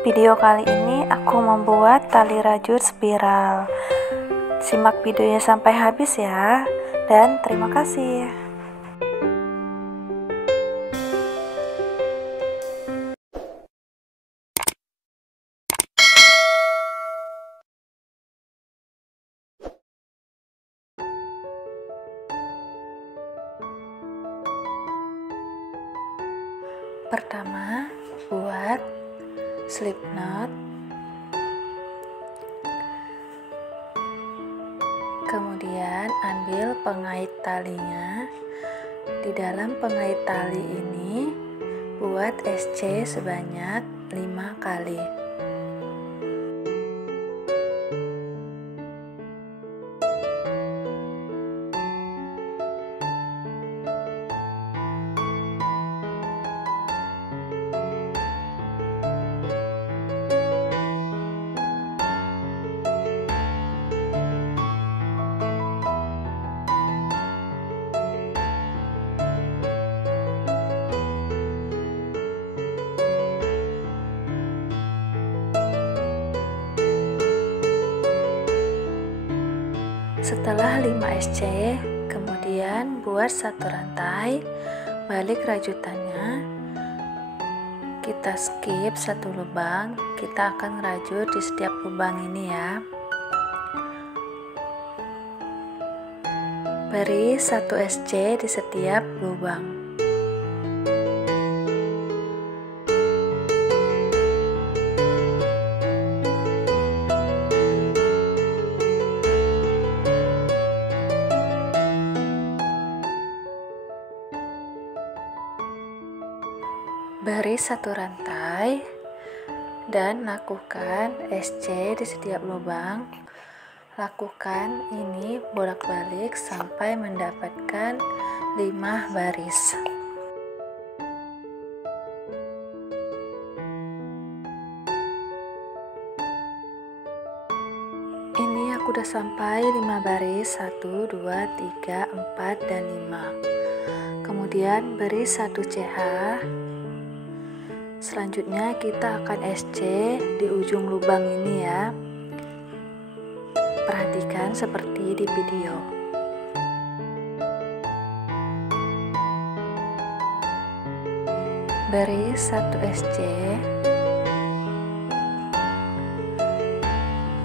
Video kali ini aku membuat tali rajut spiral. Simak videonya sampai habis ya, dan terima kasih. Pertama, buat slip knot, kemudian ambil pengait talinya. Di dalam pengait tali ini buat SC sebanyak 5 kali. Setelah 5 SC, kemudian buat satu rantai, balik rajutannya. Kita skip satu lubang, kita akan rajut di setiap lubang ini ya. Beri 1 SC di setiap lubang. Beri satu rantai dan lakukan SC di setiap lubang. Lakukan ini bolak-balik sampai mendapatkan 5 baris. Ini aku udah sampai 5 baris, 1, 2, 3, 4, dan 5. Kemudian beri 1 CH. Selanjutnya kita akan SC di ujung lubang ini ya. Perhatikan seperti di video. Beri 1 SC.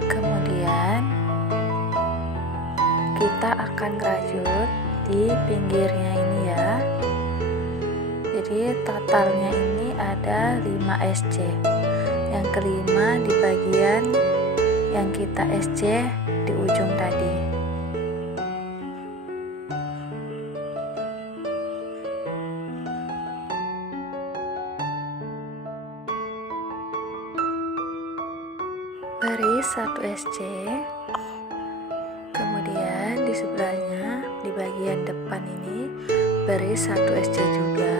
Kemudian kita akan rajut di pinggirnya ini ya. Jadi totalnya ini ada 5 SC. Yang kelima di bagian yang kita SC di ujung tadi. Beri 1 SC. Kemudian di sebelahnya di bagian depan ini beri 1 SC juga.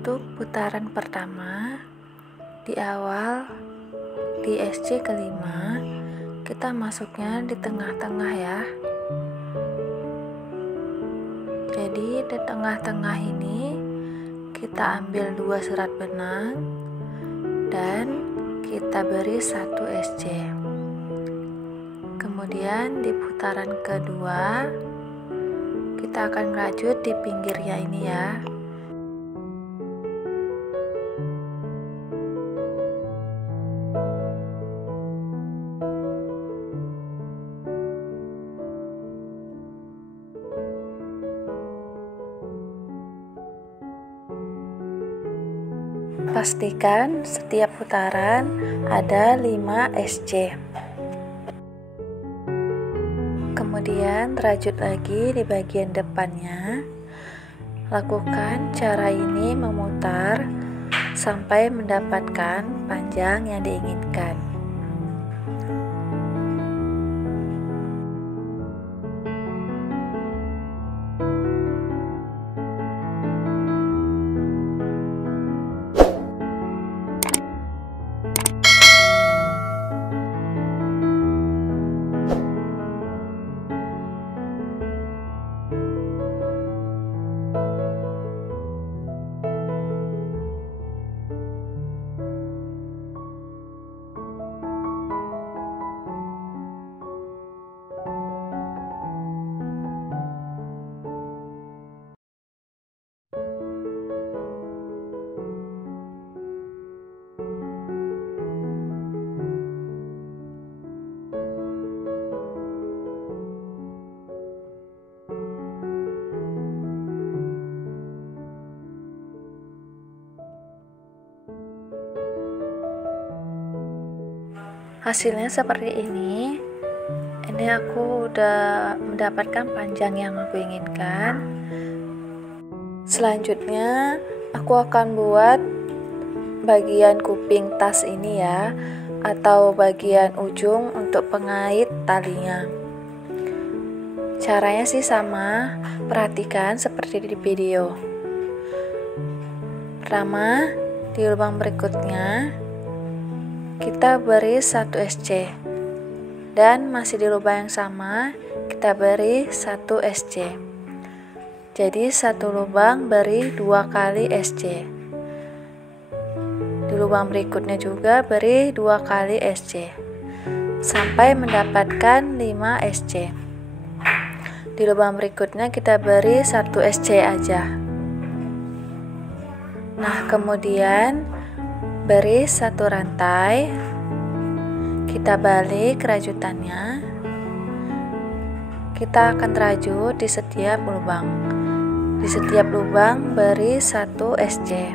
Untuk putaran pertama, di awal di SC kelima, kita masuknya di tengah-tengah ya. Jadi di tengah-tengah ini kita ambil 2 serat benang dan kita beri 1 SC. Kemudian di putaran kedua kita akan rajut di pinggirnya ini ya. Pastikan setiap putaran ada 5 SC. kemudian rajut lagi di bagian depannya. Lakukan cara ini memutar sampai mendapatkan panjang yang diinginkan. Hasilnya seperti ini. Ini aku udah mendapatkan panjang yang aku inginkan. Selanjutnya aku akan buat bagian kuping tas ini ya, atau bagian ujung untuk pengait talinya. Caranya sih sama, perhatikan seperti di video. Pertama, di lubang berikutnya kita beri 1 SC, dan masih di lubang yang sama kita beri 1 SC. Jadi satu lubang beri 2 kali SC. Di lubang berikutnya juga beri 2 kali SC sampai mendapatkan 5 SC. Di lubang berikutnya kita beri 1 SC aja. Nah, kemudian beri 1 rantai, kita balik rajutannya, kita akan rajut di setiap lubang. Di setiap lubang beri 1 SC.